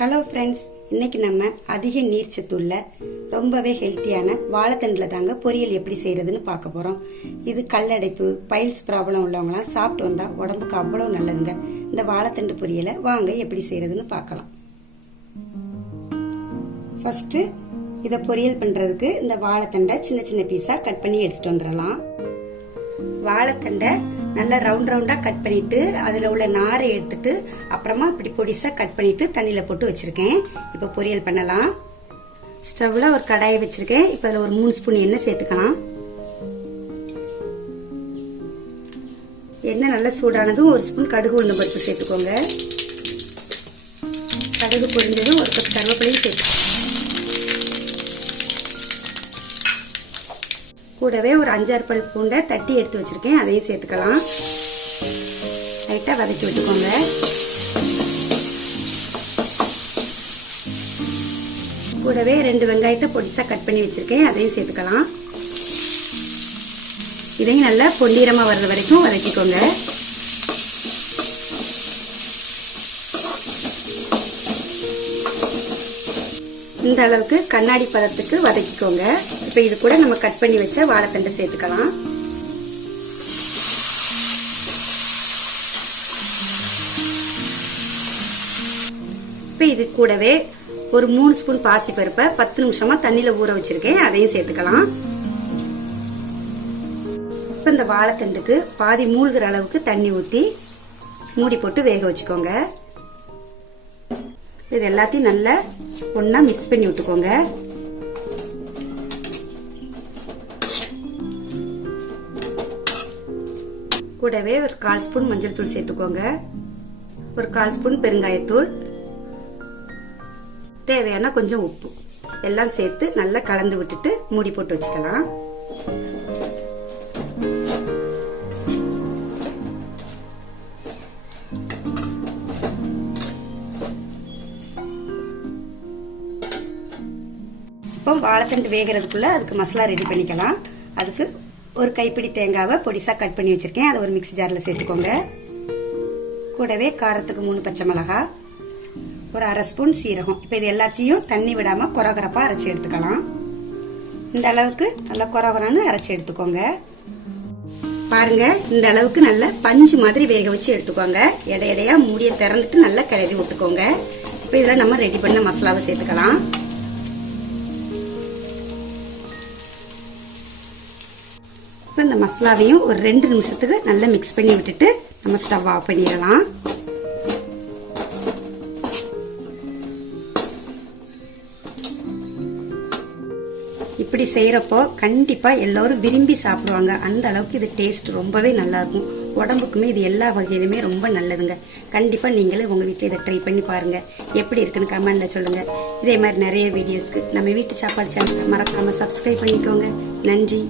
Hello friends, இன்னைக்கு நம்ம அதிக நீர்ச்சத்துள்ள ரொம்பவே ஹெல்த்தியான வாழைத்தண்டில் தாங்க பொரியல் எப்படி செய்யறதுன்னு பார்க்க போறோம். இது கல்லடைப்பு, பைல்ஸ் ப்ராப்ளம் உள்ளவங்களாம் சாப்பிட்டு வந்தா உடம்புக்கு அவ்வளவு நல்லதுங்க. இந்த வாழைத்தண்டு பொரியலை வாங்க எப்படி செய்யறதுன்னு பார்க்கலாம். ஃபர்ஸ்ட் இதை பொரியல் பண்றதுக்கு இந்த வாழைத்தண்டை சின்ன சின்ன பீஸா கட் பண்ணி எடுத்துட்டு வந்துடலாம். வாழைத்தண்டை நல்லா ரவுண்ட் ரவுண்டா கட் பண்ணிட்டு அதுல உள்ள நாரை எடுத்துட்டு அப்புறமா இப்படி பொடிசா கட் பண்ணிட்டு தண்ணியில போட்டு வச்சிருக்கேன். இப்ப பொரியல் பண்ணலாம். ஸ்டவ்ல ஒரு கடாயை வச்சிருக்கேன். இப்ப அதுல ஒரு 3 ஸ்பூன் எண்ணெய் சேர்த்துக்கலாம். எண்ணெய் நல்லா சூடானதும் 1 ஸ்பூன் கடுகு உளுந்தம் பருப்பு சேர்த்துக்கோங்க. கடுகு பொரிஞ்சதும் ஒரு கப் கருவேப்பிலையும் சேர்த்துக்கோங்க. கூடவே ஒரு 5-6 பல் பூண்டை தட்டி எடுத்து வச்சிருக்கேன், அதையும் சேர்த்துக்கலாம். லைட்டா வதக்கி விட்டுக்கோங்க. கூடவே 2 வெங்காயத்தை பொடிசா கட் பண்ணி வச்சிருக்கேன், அதையும் சேர்த்துக்கலாம். இதையும் நல்லா பொன்னிறமா வர்ற வரைக்கும் வதக்கிக்கோங்க. இந்த அளவுக்கு கண்ணாடி பதத்துக்கு வதக்கிக்கோங்க. இப்ப இது கூட நம்ம கட் பண்ணி வச்ச வாழைத்தண்டை சேர்த்துக்கலாம். இப்ப இது கூடவே ஒரு 3 ஸ்பூன் பாசி பருப்பை 10 நிமிஷமா தண்ணியில ஊற வச்சிருக்கேன், அதையும் சேர்த்துக்கலாம். இப்ப இந்த வாழைத்தண்டுக்கு பாதி மூழ்கிற அளவுக்கு தண்ணி ஊத்தி மூடி போட்டு வேக வச்சுக்கோங்க. இது எல்லாத்தையும் நல்லா ஒண்ணா மிக்ஸ் பண்ணி விட்டுக்கோங்க. கூடவே ஒரு 1/4 ஸ்பூன் மஞ்சள் தூள் சேர்த்துக்கோங்க. ஒரு 1/4 ஸ்பூன் பெருங்காயத்தூள், தேவையான கொஞ்சம் உப்பு எல்லாம் சேர்த்து நல்லா கலந்து விட்டுட்டு மூடி போட்டு வச்சுக்கலாம். இப்போ வாழைத்தண்டு வேகிறதுக்குள்ள அதுக்கு மசாலா ரெடி பண்ணிக்கலாம். அதுக்கு ஒரு கைப்பிடி தேங்காவை பொடிசா கட் பண்ணி வச்சிருக்கேன், அதை ஒரு மிக்ஸி ஜார்ல சேர்த்துக்கோங்க. கூடவே காரத்துக்கு 3 பச்சை மிளகாய், ஒரு 1/2 ஸ்பூன் சீரகம். இப்போ இது எல்லாத்தையும் தண்ணி விடாம கொரகொரப்பா அரைச்சி எடுத்துக்கலாம். இந்த அளவுக்கு நல்லா கொரகொரன்னு அரைச்சி எடுத்துக்கோங்க. பாருங்க, இந்த அளவுக்கு நல்ல பஞ்சு மாதிரி வேக வச்சு எடுத்துக்கோங்க. இடையிடையா மூடியை திறந்துட்டு நல்லா கிளறி விட்டுக்கோங்க. இப்போ இதுல நம்ம ரெடி பண்ண மசாலாவை சேர்த்துக்கலாம். இந்த மசாலாவையும் ஒரு 2 நிமிஷத்துக்கு நல்லா மிக்ஸ் பண்ணி விட்டுட்டு நம்ம ஸ்டவ் ஆஃப் பண்ணிடலாம். இப்படி செய்யறப்போ கண்டிப்பா எல்லாரும் விரும்பி சாப்பிடுவாங்க. அந்த அளவுக்கு இது டேஸ்ட் ரொம்பவே நல்லா இருக்கும். உடம்புக்குமே இது எல்லா வகையிலுமே ரொம்ப நல்லதுங்க. கண்டிப்பா நீங்களே உங்க வீட்டுல இதை ட்ரை பண்ணி பாருங்க. எப்படி இருக்குன்னு கமெண்ட்ல சொல்லுங்க. இதே மாதிரி நிறைய வீடியோஸ்க்கு நம்ம வீட்டு சாப்பாடு சேனல் மறக்காம சப்ஸ்கிரைப் பண்ணிக்கோங்க. நன்றி.